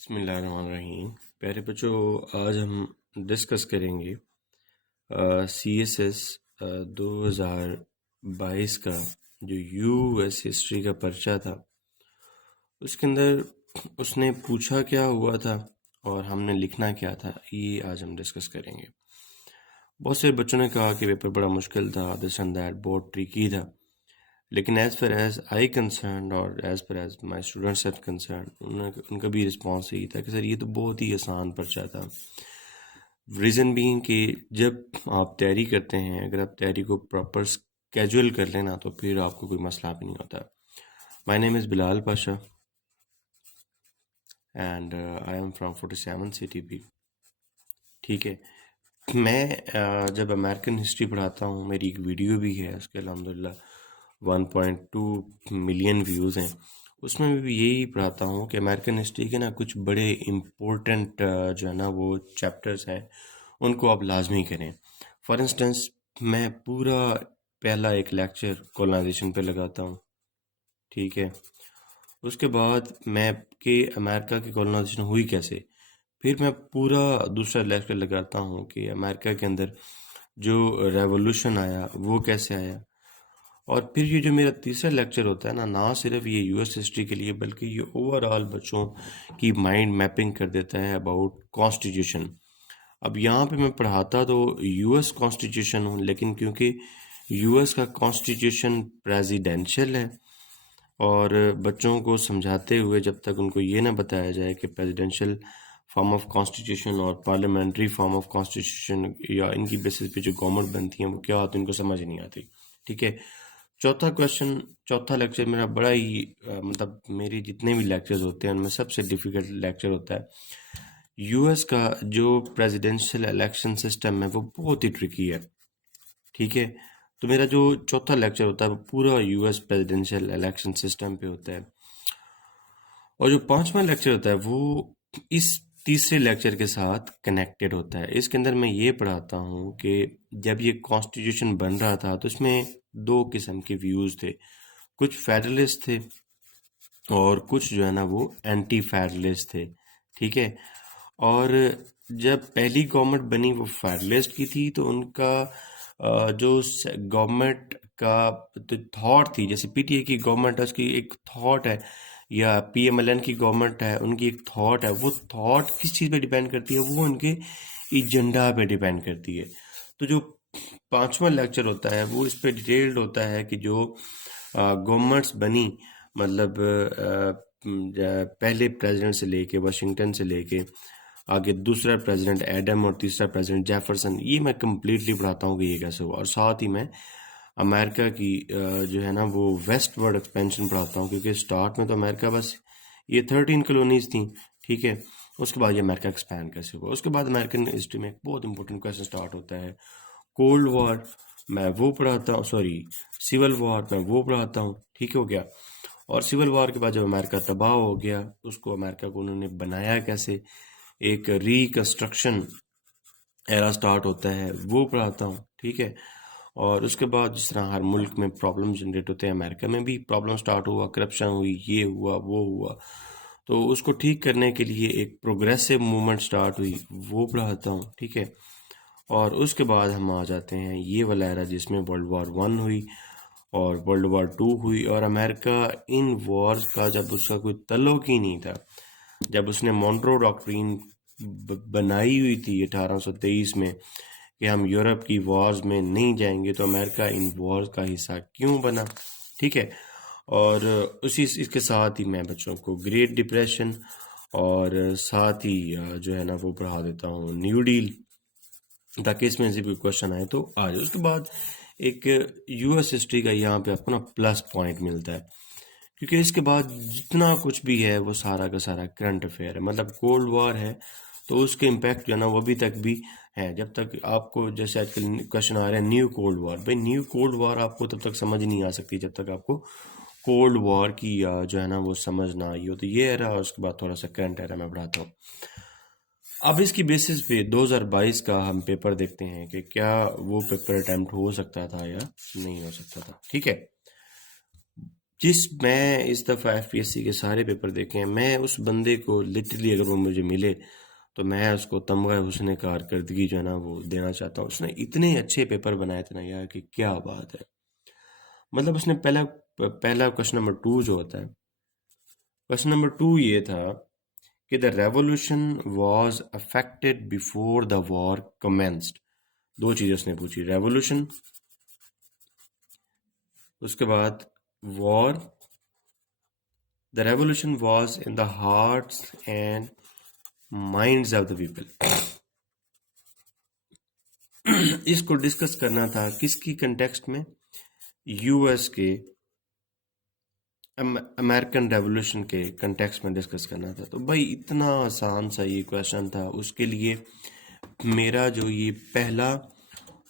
बिस्मिल्लाहिर्रहमानिर्रहीम। प्यारे बच्चों, आज हम डिस्कस करेंगे CSS 2022 का जो US हिस्ट्री का पर्चा था। उसके अंदर उसने पूछा क्या हुआ था और हमने लिखना क्या था, ये आज हम डिस्कस करेंगे। बहुत से बच्चों ने कहा कि पेपर बड़ा मुश्किल था, दिस एंड दैट, बहुत ट्रिकी था। लेकिन as far as I concern और as far as my students are concerned, उनका भी रिस्पॉन्स यही था कि सर ये तो बहुत ही आसान पर्चा था। रीज़न बीइंग कि जब आप तैयारी करते हैं, अगर आप तैयारी को प्रॉपर स्केजुअल कर लेना तो फिर आपको कोई मसला भी नहीं होता। My name is Bilal Pasha and I am from 47 CTP। ठीक है, मैं जब अमेरिकन हिस्ट्री पढ़ाता हूँ, मेरी एक वीडियो भी है, उसके अल्हम्दुलिल्लाह 1.2 मिलियन व्यूज़ हैं। उसमें भी यही पढ़ाता हूँ कि अमेरिकन हिस्ट्री के ना कुछ बड़े इम्पोर्टेंट जो है ना वो चैप्टर्स हैं, उनको आप लाजमी करें। फॉर इंस्टेंस, मैं पूरा पहला एक लेक्चर कॉलोनाइजेशन पे लगाता हूँ। ठीक है, उसके बाद मैं कि अमेरिका की कॉलोनाइजेशन हुई कैसे, फिर मैं पूरा दूसरा लेक्चर लगाता हूँ कि अमेरिका के अंदर जो रेवोल्यूशन आया वो कैसे आया। और फिर ये जो मेरा तीसरा लेक्चर होता है ना सिर्फ ये US हिस्ट्री के लिए बल्कि ये ओवरऑल बच्चों की माइंड मैपिंग कर देता है अबाउट कॉन्स्टिट्यूशन। अब यहाँ पे मैं पढ़ाता तो US कॉन्स्टिट्यूशन हूँ, लेकिन क्योंकि US का कॉन्स्टिट्यूशन प्रेसिडेंशियल है और बच्चों को समझाते हुए जब तक उनको ये ना बताया जाए कि प्रेसिडेंशियल फॉर्म ऑफ कॉन्स्टिट्यूशन और पार्लियामेंट्री फॉर्म ऑफ कॉन्स्टिट्यूशन या इनकी बेसिस पे जो गवर्नमेंट बनती है वो क्या होती है, उनको समझ नहीं आती। ठीक है, चौथा लेक्चर मेरा बड़ा ही मतलब मेरे जितने भी लेक्चर्स होते हैं उनमें सबसे डिफिकल्ट लेक्चर होता है। US का जो प्रेसिडेंशियल इलेक्शन सिस्टम है वो बहुत ही ट्रिकी है। ठीक है, तो मेरा जो चौथा लेक्चर होता है वो पूरा US प्रेसिडेंशियल इलेक्शन सिस्टम पे होता है। और जो पांचवा लेक्चर होता है वो इस तीसरे लेक्चर के साथ कनेक्टेड होता है। इसके अंदर मैं ये पढ़ाता हूँ कि जब ये कॉन्स्टिट्यूशन बन रहा था तो इसमें दो किस्म के व्यूज़ थे, कुछ फेडरलिस्ट थे और कुछ जो है ना वो एंटी फेडरलिस्ट थे। ठीक है, और जब पहली गवर्नमेंट बनी वो फेडरलिस्ट की थी, तो उनका जो गवर्नमेंट का जो थॉट थी, जैसे PTA की गवर्नमेंट है उसकी एक थॉट है, या PMLN की गवर्नमेंट है उनकी एक थॉट है। वो थॉट किस चीज़ पे डिपेंड करती है, वो उनके एजेंडा पे डिपेंड करती है। तो जो पांचवा लेक्चर होता है वो इस पे डिटेल्ड होता है कि जो गवर्नमेंट्स बनी, मतलब पहले प्रेसिडेंट से लेके वाशिंगटन से लेके आगे दूसरा प्रेसिडेंट एडम और तीसरा प्रेसिडेंट जेफरसन, ये मैं कम्प्लीटली पढ़ाता हूँ कि ये कैसे हुआ। और साथ ही मैं अमेरिका की जो है ना वो वेस्टवर्ड एक्सपेंशन पढ़ाता हूँ, क्योंकि स्टार्ट में तो अमेरिका बस ये 13 कॉलोनीज थी। ठीक है, उसके बाद ये अमेरिका एक्सपैंड कैसे हुआ। उसके बाद अमेरिकन हिस्ट्री में एक बहुत इंपॉर्टेंट क्वेश्चन स्टार्ट होता है, कोल्ड वॉर, मैं वो पढ़ाता हूँ, सॉरी सिविल वॉर मैं वो पढ़ाता हूँ। ठीक हो गया, और सिविल वॉर के बाद जब अमेरिका तबाह हो गया, उसको अमेरिका को उन्होंने बनाया कैसे, एक रिकंस्ट्रक्शन एरा स्टार्ट होता है, वो पढ़ाता हूँ। ठीक है, और उसके बाद जिस तरह हर मुल्क में प्रॉब्लम जनरेट होते हैं, अमेरिका में भी प्रॉब्लम स्टार्ट हुआ, करप्शन हुई, ये हुआ वो हुआ, तो उसको ठीक करने के लिए एक प्रोग्रेसिव मूवमेंट स्टार्ट हुई, वो पढ़ाता हूँ। ठीक है, और उसके बाद हम आ जाते हैं ये वाला एरा जिसमें वर्ल्ड वॉर 1 हुई और वर्ल्ड वॉर 2 हुई, और अमेरिका इन वॉर्स का जब उसका कोई तल्लुक ही नहीं था, जब उसने मॉन्ट्रो डॉक्ट्रिन बनाई हुई थी 1823 में कि हम यूरोप की वॉर्स में नहीं जाएंगे, तो अमेरिका इन वॉर्स का हिस्सा क्यों बना। ठीक है, और उसी इसके साथ ही मैं बच्चों को ग्रेट डिप्रेशन और साथ ही जो है ना वो पढ़ा देता हूँ न्यू डील, ताकि इसमें से भी क्वेश्चन आए तो आ जाए। उसके बाद एक US हिस्ट्री का यहाँ पे आपको ना प्लस पॉइंट मिलता है, क्योंकि इसके बाद जितना कुछ भी है वो सारा का सारा करंट अफेयर है। मतलब कोल्ड वॉर है तो उसके इम्पैक्ट जो है ना वो अभी तक भी है। जब तक आपको, जैसे आजकल क्वेश्चन आ रहे हैं न्यू कोल्ड वॉर, भाई न्यू कोल्ड वॉर आपको तब तक समझ नहीं आ सकती जब तक आपको कोल्ड वॉर की जो है ना वो समझ ना आई हो। तो ये एरा, और उसके बाद थोड़ा सा करंट एरा मैं पढ़ाता हूँ। अब इसकी बेसिस पे 2022 का हम पेपर देखते हैं कि क्या वो पेपर अटेम्प्ट हो सकता था या नहीं हो सकता था। ठीक है, मैं इस दफ़ा एफपीएससी के सारे पेपर देखे हैं, मैं उस बंदे को लिटरली अगर वो मुझे मिले तो मैं उसको तमगा हुस्न कारकर्दगी जो है ना वो देना चाहता हूँ। उसने इतने अच्छे पेपर बनाए थे ना यार कि क्या बात है। मतलब उसने पहला क्वेश्चन नंबर 2 जो होता है, क्वेश्चन नंबर 2 ये था कि the revolution was affected before the war commenced. दो चीज़ें उसने पूछी, रेवोल्यूशन, उसके बाद war. The revolution was in the hearts and minds of the people. इसको डिस्कस करना था किसकी कंटेक्स्ट में, यूएस के अमेरिकन रेवोल्यूशन के कंटेक्स्ट में डिस्कस करना था। तो भाई इतना आसान सा ये क्वेश्चन था, उसके लिए मेरा जो ये पहला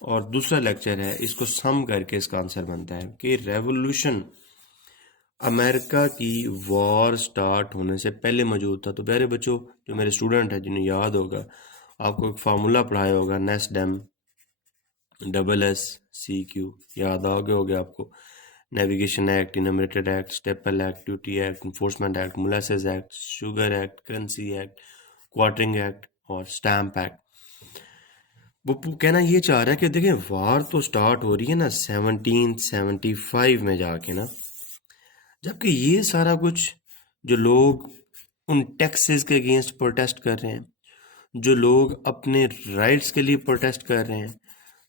और दूसरा लेक्चर है इसको सम करके इसका आंसर बनता है कि रेवोल्यूशन अमेरिका की वॉर स्टार्ट होने से पहले मौजूद था। तो प्यारे बच्चों, जो मेरे स्टूडेंट हैं जिन्हें याद होगा, आपको एक फार्मूला पढ़ाया होगा, नेस्डेम SSCQ, याद आ गया होगा आपको। Navigation act, enumerated act, staple act, duty act, enforcement act, molasses act, sugar act, currency act, quartering act और स्टैम्प एक्ट। वो कहना ये चाह रहा है कि देखिए वार तो स्टार्ट हो रही है ना 1775 में जाके ना, जबकि ये सारा कुछ जो लोग उन टैक्सेस के अगेंस्ट प्रोटेस्ट कर रहे हैं, जो लोग अपने राइट्स के लिए प्रोटेस्ट कर रहे हैं,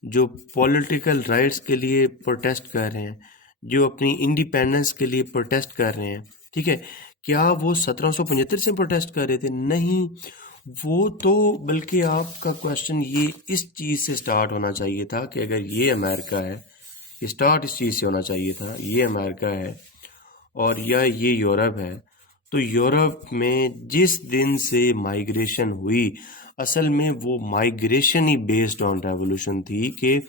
जो पॉलिटिकल राइट्स के लिए प्रोटेस्ट कर रहे हैं, जो अपनी इंडिपेंडेंस के लिए प्रोटेस्ट कर रहे हैं, ठीक है, क्या वो 1775 से प्रोटेस्ट कर रहे थे? नहीं, वो तो बल्कि आपका क्वेश्चन ये इस चीज़ से स्टार्ट होना चाहिए था कि अगर ये अमेरिका है, ये स्टार्ट इस चीज़ से होना चाहिए था, ये अमेरिका है और या ये यूरोप है, तो यूरोप में जिस दिन से माइग्रेशन हुई, असल में वो migration he based on revolution थी कि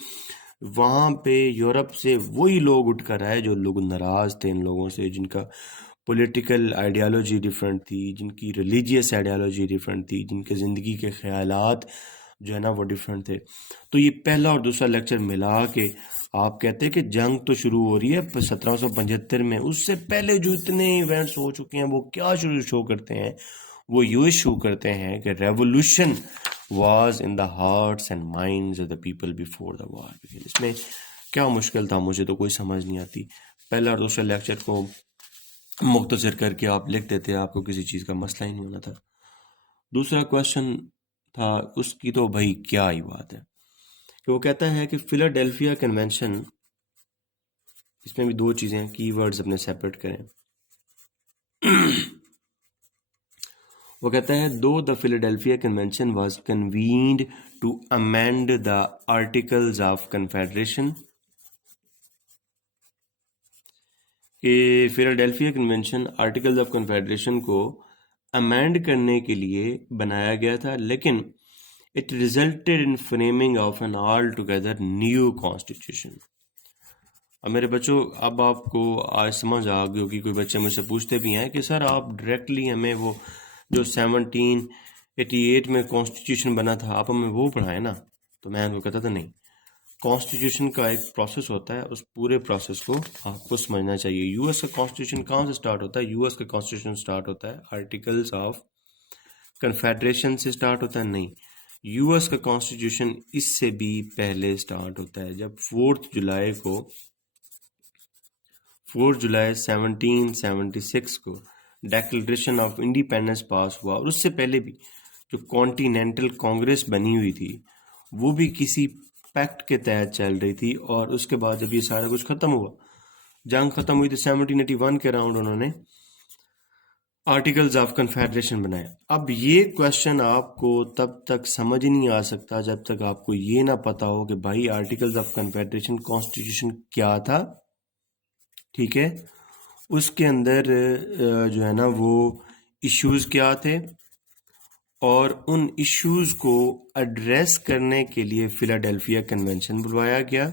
वहाँ पे यूरोप से वही लोग उठ कर आए जो लोग नाराज़ थे इन लोगों से, जिनका पॉलिटिकल आइडियालॉजी डिफरेंट थी, जिनकी रिलीजियस आइडियालॉजी डिफरेंट थी, जिनके ज़िंदगी के ख्यालात जो है ना वो डिफरेंट थे। तो ये पहला और दूसरा लेक्चर मिला के आप कहते हैं कि जंग तो शुरू हो रही है 1775 में, उससे पहले जो इतने इवेंट्स हो चुके हैं वो क्या शो करते हैं, वो ये शो करते हैं कि revolution was in the hearts and minds of the people before the war. इसमें क्या मुश्किल था, मुझे तो कोई समझ नहीं आती। पहला और दूसरा लेक्चर को मुख्तसर करके आप लिख देते, आपको किसी चीज़ का मसला ही नहीं होना था। दूसरा क्वेश्चन था उसकी तो भाई क्या ही बात है कि वो कहता है कि फिलाडेल्फिया कन्वेंशन, इसमें भी दो चीज़ें, कीवर्ड्स अपने सेपरेट करें। वो कहता है though the Philadelphia convention was convened to amend the articles of confederation, कि Philadelphia convention articles of confederation को अमेंड करने के लिए बनाया गया था, लेकिन it resulted in framing of an altogether new constitution. अब मेरे बच्चों, अब आपको आज समझ आ गई होगी, कोई बच्चे मुझसे पूछते भी हैं कि सर आप डायरेक्टली हमें वो जो 1788 में कॉन्स्टिट्यूशन बना था आप हमें वो पढ़ाएं ना। तो मैं उनको कहता था नहीं, कॉन्स्टिट्यूशन का एक प्रोसेस होता है, उस पूरे प्रोसेस को आपको समझना चाहिए। यूएस का कॉन्स्टिट्यूशन कहाँ से स्टार्ट होता है? यूएस का कॉन्स्टिट्यूशन स्टार्ट होता है आर्टिकल्स ऑफ कन्फेडरेशन से स्टार्ट होता है? नहीं, यूएस का कॉन्स्टिट्यूशन इससे भी पहले स्टार्ट होता है। जब 4 जुलाई 1776 को डेक्लेरेशन ऑफ इंडिपेंडेंस पास हुआ, और उससे पहले भी जो कॉन्टिनेंटल कांग्रेस बनी हुई थी वो भी किसी पैक्ट के तहत चल रही थी, और उसके बाद जब ये सारा कुछ ख़त्म हुआ, जंग ख़त्म हुई, तो 1781 के अराउंड उन्होंने आर्टिकल्स ऑफ कन्फेडरेशन बनाए। अब ये क्वेश्चन आपको तब तक समझ ही नहीं आ सकता जब तक आपको ये ना पता हो कि भाई आर्टिकल्स ऑफ कन्फेडरेशन कॉन्स्टिट्यूशन क्या था, ठीक है, उसके अंदर जो है ना वो इश्यूज़ क्या थे, और उन इश्यूज़ को एड्रेस करने के लिए फिलाडेल्फिया कन्वेंशन बुलवाया गया।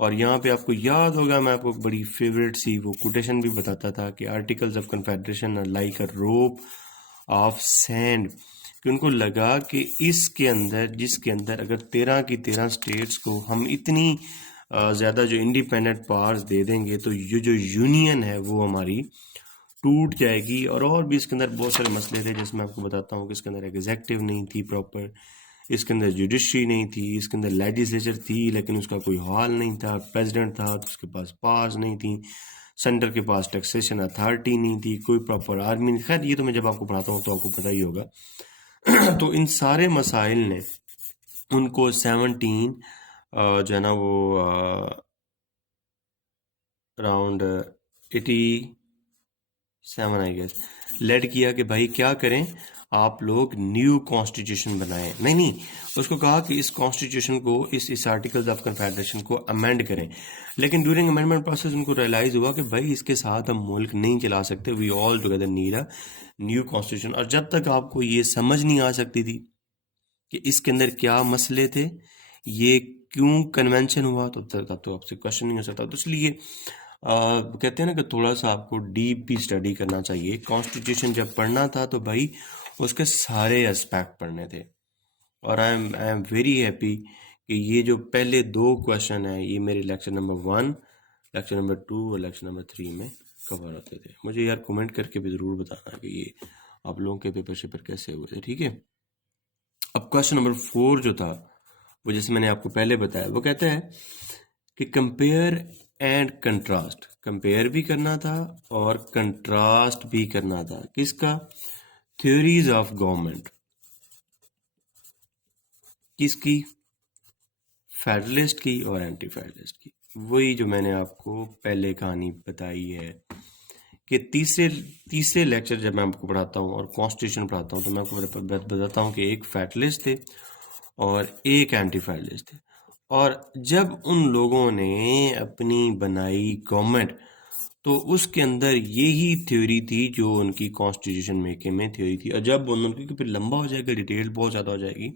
और यहाँ पे आपको याद होगा, मैं आपको एक बड़ी फेवरेट सी वो कोटेशन भी बताता था कि articles of confederation are like a rope of sand, कि उनको लगा कि इसके अंदर, जिसके अंदर अगर 13 की 13 स्टेट्स को हम इतनी ज़्यादा जो इंडिपेंडेंट पावर्स दे देंगे तो ये जो यूनियन है वो हमारी टूट जाएगी। और भी इसके अंदर बहुत सारे मसले थे, जैसे मैं आपको बताता हूँ कि इसके अंदर एग्जेक्टिव नहीं थी प्रॉपर, इसके अंदर जुडिशरी नहीं थी, इसके अंदर लेजिस्लेचर थी लेकिन उसका कोई हाल नहीं था, प्रेसिडेंट था तो उसके पास पावर्स नहीं थी, सेंटर के पास टैक्सेशन अथॉरिटी नहीं थी, कोई प्रॉपर आर्मी नहीं। खैर ये तो मैं जब आपको पढ़ाता हूँ तो आपको पता ही होगा। तो इन सारे मसाइल ने उनको 17 जो है ना वो अराउंड 87 आई गेस लेड किया कि भाई क्या करें, आप लोग न्यू कॉन्स्टिट्यूशन बनाएं। नहीं, उसको कहा कि इस कॉन्स्टिट्यूशन को, इस आर्टिकल्स ऑफ कन्फेडरेशन को अमेंड करें। लेकिन ड्यूरिंग अमेंडमेंट प्रोसेस उनको रियलाइज हुआ कि भाई इसके साथ हम मुल्क नहीं चला सकते, we all together need a new constitution. और जब तक आपको ये समझ नहीं आ सकती थी कि इसके अंदर क्या मसले थे, ये क्यों कन्वेंशन हुआ, तो तब तो आपसे क्वेश्चन नहीं हो सकता। तो इसलिए कहते हैं ना कि थोड़ा सा आपको डीप भी स्टडी करना चाहिए। कॉन्स्टिट्यूशन जब पढ़ना था तो भाई उसके सारे एस्पेक्ट पढ़ने थे। और आई एम वेरी हैप्पी कि ये जो पहले 2 क्वेश्चन हैं ये मेरे लेक्चर नंबर 1, लेक्चर नंबर 2 और लेक्चर नंबर 3 में कवर होते थे। मुझे यार कमेंट करके भी ज़रूर बताना कि ये आप लोगों के पेपर शेपर कैसे हुए थे, ठीक है। अब क्वेश्चन नंबर 4 जो था वो, जैसे मैंने आपको पहले बताया, वो कहता है कि कंपेयर एंड कंट्रास्ट, कंपेयर भी करना था और कंट्रास्ट भी करना था। किसका? Theories of government. किसकी? फेडरलिस्ट की और एंटी फेडरलिस्ट की। वही जो मैंने आपको पहले कहानी बताई है कि तीसरे लेक्चर जब मैं आपको पढ़ाता हूँ और कॉन्स्टिट्यूशन पढ़ाता हूँ तो मैं आपको बताता हूँ कि एक फेडरलिस्ट थे और एक एंटी फेडरलिस्ट थे। और जब उन लोगों ने अपनी बनाई गवर्नमेंट तो उसके अंदर यही थ्योरी थी जो उनकी कॉन्स्टिट्यूशन मेकिंग में थ्योरी थी। और जब उनकी फिर लंबा हो जाएगा, डिटेल बहुत ज़्यादा हो जाएगी,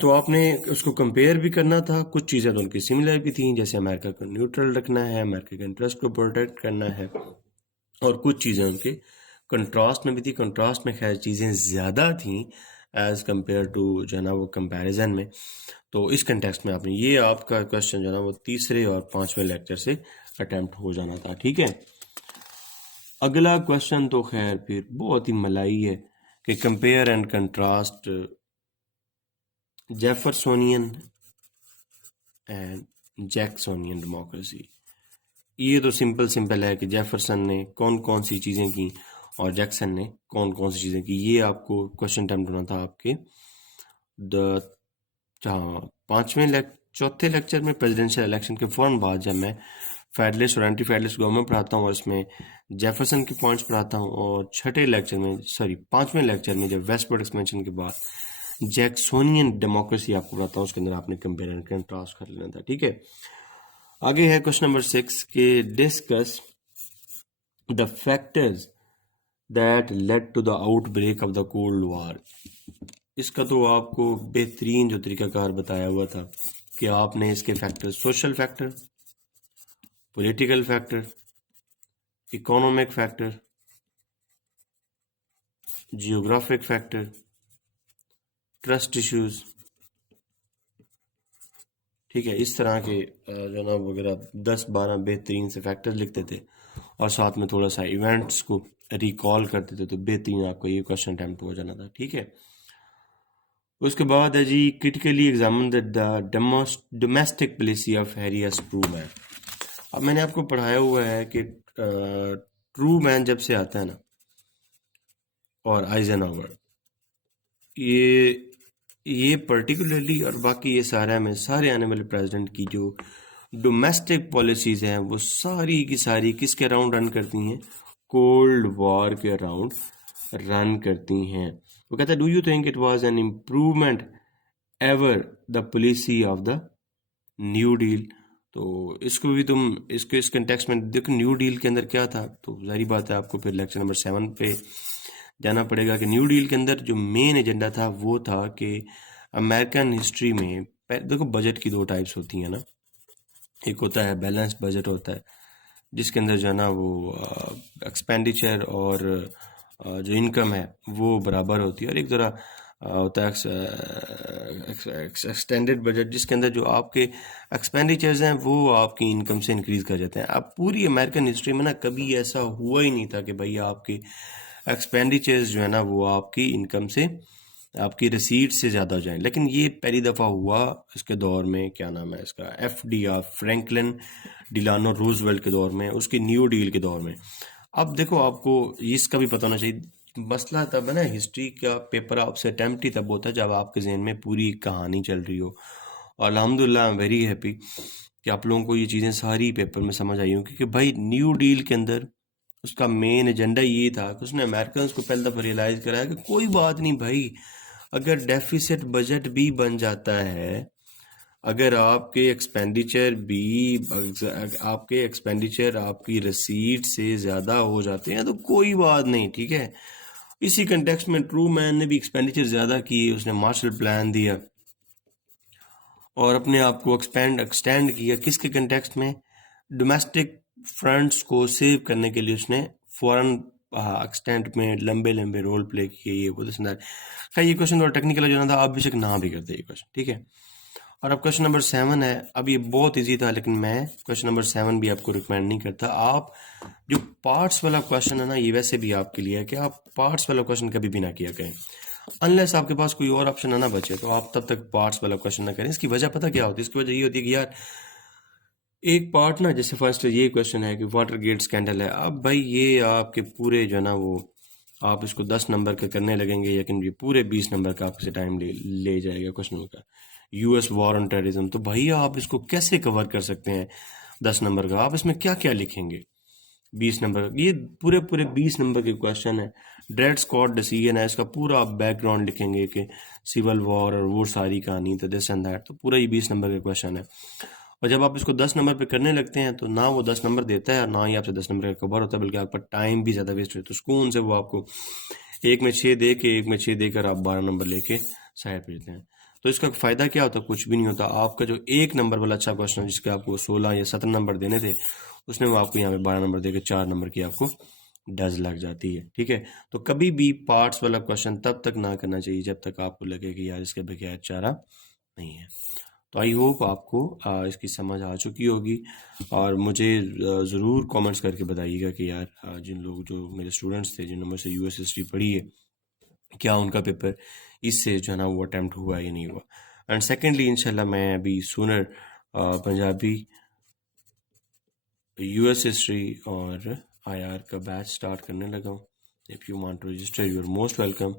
तो आपने उसको कंपेयर भी करना था। कुछ चीज़ें तो उनकी सिमिलर भी थी, जैसे अमेरिका को न्यूट्रल रखना है, अमेरिका के इंटरेस्ट को प्रोटेक्ट करना है, और कुछ चीज़ें उनके कंट्रास्ट में भी थी। कंट्रास्ट में खैर चीज़ें ज़्यादा थी एज़ कम्पेयर टू जो है ना वो कंपैरिजन में। तो इस कंटेक्स्ट में आपने ये आपका क्वेश्चन जो है ना वो तीसरे और 5वें लेक्चर से अटेम्प्ट हो जाना था, ठीक है। अगला क्वेश्चन तो खैर फिर बहुत ही मलाई है कि compare and contrast Jeffersonian and Jacksonian democracy. ये तो सिंपल है कि जेफरसन ने कौन कौन सी चीज़ें की और जैक्सन ने कौन कौन सी चीज़ें की। ये आपको क्वेश्चन अटेम्प्ट होना था आपके चौथे लेक्चर में प्रेसिडेंशियल इलेक्शन के फ़ौरन बाद, जब मैं फेडरलिस्ट और एंटी फेडरलिस्ट गवर्नमेंट पढ़ाता हूँ और इसमें जेफरसन के पॉइंट्स पढ़ाता हूँ। और 5वें लेक्चर में जब वेस्टवर्ड एक्सपेंशन के बाद जैक्सोनियन डेमोक्रेसी आपको पढ़ाता हूँ, उसके अंदर आपने कंपेयर एंड कंट्रास्ट कर लेना था, ठीक है। आगे है क्वेश्चन नंबर 6 के discuss the factors that led to the outbreak of the cold war. इसका तो आपको बेहतरीन जो तरीकाकार बताया हुआ था कि आपने इसके factor, social factor, political factor, economic factor, geographic factor, trust issues, ठीक है, इस तरह के जनाब वगैरह 10-12 बेहतरीन से फैक्टर्स लिखते थे और साथ में थोड़ा सा इवेंट्स को रिकॉल करते थे, तो बेहतरीन आपको ये क्वेश्चन अटेम्प्ट हो जाना था, ठीक है। उसके बाद है जी critically examine the domestic policy of Harry S Truman. अब मैंने आपको पढ़ाया हुआ है कि ट्रूमैन जब से आता है ना और आइजनहोवर, ये पर्टिकुलरली और बाकी ये सारे आने वाले प्रेसिडेंट की जो डोमेस्टिक पॉलिसीज़ हैं वो सारी की सारी किसके अराउंड रन करती हैं? कोल्ड वॉर के अराउंड रन करती हैं। वो कहता है, do you think it was an improvement ever the policy of the new deal? तो इसको भी तुम इस कंटेक्स्ट में देखो, न्यू डील के अंदर क्या था। तो जारी बात है आपको फिर लेक्चर नंबर 7 पे जाना पड़ेगा कि न्यू डील के अंदर जो मेन एजेंडा था वो था कि अमेरिकन हिस्ट्री में देखो बजट की 2 टाइप्स होती हैं ना। एक होता है बैलेंस्ड बजट होता है जिसके अंदर जो है ना वो एक्सपेंडिचर और जो इनकम है वो बराबर होती है, और एक ज़रा होता है एक्सटेंडेड बजट, जिसके अंदर जो आपके एक्सपेंडिचर्स हैं वो आपकी इनकम से इंक्रीज कर जाते हैं। अब पूरी अमेरिकन हिस्ट्री में ना कभी ऐसा हुआ ही नहीं था कि भाई आपके एक्सपेंडिचर्स जो है ना वो आपकी इनकम से, आपकी रिसीट से ज़्यादा हो जाएं, लेकिन ये पहली दफ़ा हुआ इसके दौर में, क्या नाम है इसका, FDR, फ्रैंकलिन डिलानो रूजवेल्ट के दौर में, उसकी न्यू डील के दौर में। अब देखो, आपको इसका भी पता होना चाहिए, मसला तब है ना, हिस्ट्री का पेपर आपसे अटैम्प्ट ही तब होता है जब आपके जहन में पूरी कहानी चल रही हो। और अल्हम्दुलिल्लाह आई एम वेरी हैप्पी कि आप लोगों को ये चीज़ें सारी पेपर में समझ आई हों, क्योंकि भाई न्यू डील के अंदर उसका मेन एजेंडा ये था कि उसने अमेरिकन को पहले दफ़ा रियलाइज़ कराया कि कोई बात नहीं भाई, अगर डेफिसिट बजट भी बन जाता है, अगर आपके एक्सपेंडिचर आपकी रसीद से ज़्यादा हो जाते हैं तो कोई बात नहीं, ठीक है। इसी कंटेक्स्ट में ट्रू मैन ने भी एक्सपेंडिचर ज़्यादा किए, उसने मार्शल प्लान दिया और अपने आप को एक्सटेंड किया। किसके कंटेक्स्ट में? डोमेस्टिक फ्रंट्स को सेव करने के लिए उसने फॉरेन एक्सटेंट में लंबे लंबे रोल प्ले किए, ये वो दिस दैट। खैर ये क्वेश्चन थोड़ा टेक्निकल हो जाना था, आप बेशक ना भी करते ये क्वेश्चन, ठीक है। और अब क्वेश्चन नंबर 7 है। अब ये बहुत इजी था, लेकिन मैं क्वेश्चन नंबर 7 भी आपको रिकमेंड नहीं करता। आप जो पार्ट्स वाला क्वेश्चन है ना, ये वैसे भी आपके लिए है कि आप पार्ट्स वाला क्वेश्चन कभी भी ना किया करें, अनलेस आपके पास कोई और ऑप्शन ना बचे, तो आप तब तक पार्ट्स वाला क्वेश्चन ना करें। इसकी वजह पता क्या होती है? इसकी वजह ये होती है कि यार एक पार्ट ना, जैसे फर्स्ट ये क्वेश्चन है कि वाटर गेट स्कैंडल है, अब भाई ये आपके पूरे जो है ना वो, आप इसको 10 नंबर का करने लगेंगे, लेकिन ये पूरे 20 नंबर का आपसे टाइम ले जाएगा क्वेश्चन का। US वॉर ऑन टेररिज्म, तो भैया आप इसको कैसे कवर कर सकते हैं 10 नंबर का? आप इसमें क्या क्या लिखेंगे 20 नंबर का? ये पूरे पूरे 20 नंबर के क्वेश्चन है। ड्रेड स्कॉट डिसीजन है, इसका पूरा आप बैकग्राउंड लिखेंगे कि सिविल वॉर और वो सारी कहानी, तो दिस एंड दैट, तो पूरा ये 20 नंबर का क्वेश्चन है। और जब आप इसको 10 नंबर पे करने लगते हैं तो ना वो 10 नंबर देता है और ना ही आपसे 10 नंबर का कवर होता है, बल्कि आपका टाइम भी ज़्यादा वेस्ट होता है। तो सुकून से वो आपको एक में 6 दे के, एक में 6 देकर आप 12 नंबर लेके साइड पे देते हैं। तो इसका फ़ायदा क्या होता है? कुछ भी नहीं होता। आपका जो एक नंबर वाला अच्छा क्वेश्चन है, जिसके आपको 16 या 17 नंबर देने थे, उसने वो आपको यहाँ पे 12 नंबर देकर 4 नंबर की आपको डज लग जाती है, ठीक है। तो कभी भी पार्ट्स वाला क्वेश्चन तब तक ना करना चाहिए जब तक आपको लगे कि यार इसके बगैर चारा नहीं है। तो आई होप आपको इसकी समझ आ चुकी होगी, और मुझे ज़रूर कमेंट्स करके बताइएगा कि यार जिन लोग, जो मेरे स्टूडेंट्स थे जिन्होंने मुझसे US हिस्ट्री पढ़ी है, क्या उनका पेपर इससे जो है ना वो अटैम्प्ट हुआ या नहीं हुआ। एंड सेकेंडली इंशाल्लाह मैं अभी सूनर पंजाबी, US हिस्ट्री और IR का बैच स्टार्ट करने लगा हूँ। If you want to register, you are most welcome.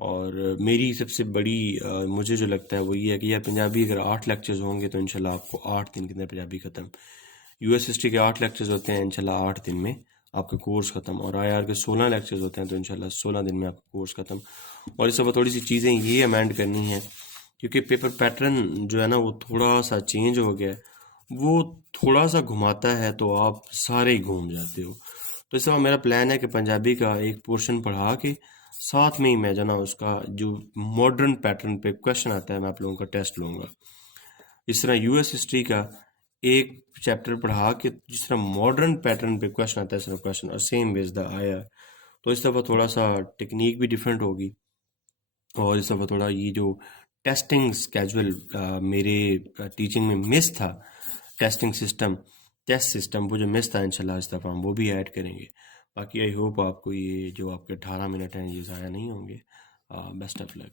और मेरी सबसे बड़ी मुझे जो लगता है वो ये है कि यार पंजाबी अगर 8 लेक्चर्स होंगे तो इंशाल्लाह आपको 8 दिन के अंदर पंजाबी ख़त्म। US हिस्ट्री के 8 लेक्चर्स होते हैं, इंशाल्लाह 8 दिन में आपका कोर्स ख़त्म। और IR के 16 लेक्चर्स होते हैं, तो इंशाल्लाह 16 दिन में आपका कोर्स ख़त्म। और इस वक्त थोड़ी सी चीज़ें ये अमेंड करनी है, क्योंकि पेपर पैटर्न जो है ना वो थोड़ा सा चेंज हो गया है, वो थोड़ा सा घुमाता है तो आप सारे ही घूम जाते हो। तो इस समय मेरा प्लान है कि पंजाबी का एक पोर्शन पढ़ा के साथ में ही मैं जो ना उसका जो मॉडर्न पैटर्न पे क्वेश्चन आता है, मैं आप लोगों का टेस्ट लूँगा। इस तरह US हिस्ट्री का एक चैप्टर पढ़ा के जिस तरह मॉडर्न पैटर्न पे क्वेश्चन आता है, इस तरह क्वेश्चन, और सेम वेज द आया। तो इस दफ़ा थोड़ा सा टेक्निक भी डिफरेंट होगी, और इस दफ़ा थोड़ा ये जो टेस्टिंग स्केजुअल मेरे टीचिंग में मिस था, टेस्टिंग सिस्टम, टेस्ट सिस्टम, वो जो मिस था, इंशाल्लाह इस दफ़ा हम वो भी ऐड करेंगे। बाकी आई होप आपको ये जो आपके 18 मिनट हैं ये ज़ाया नहीं होंगे। Best of luck.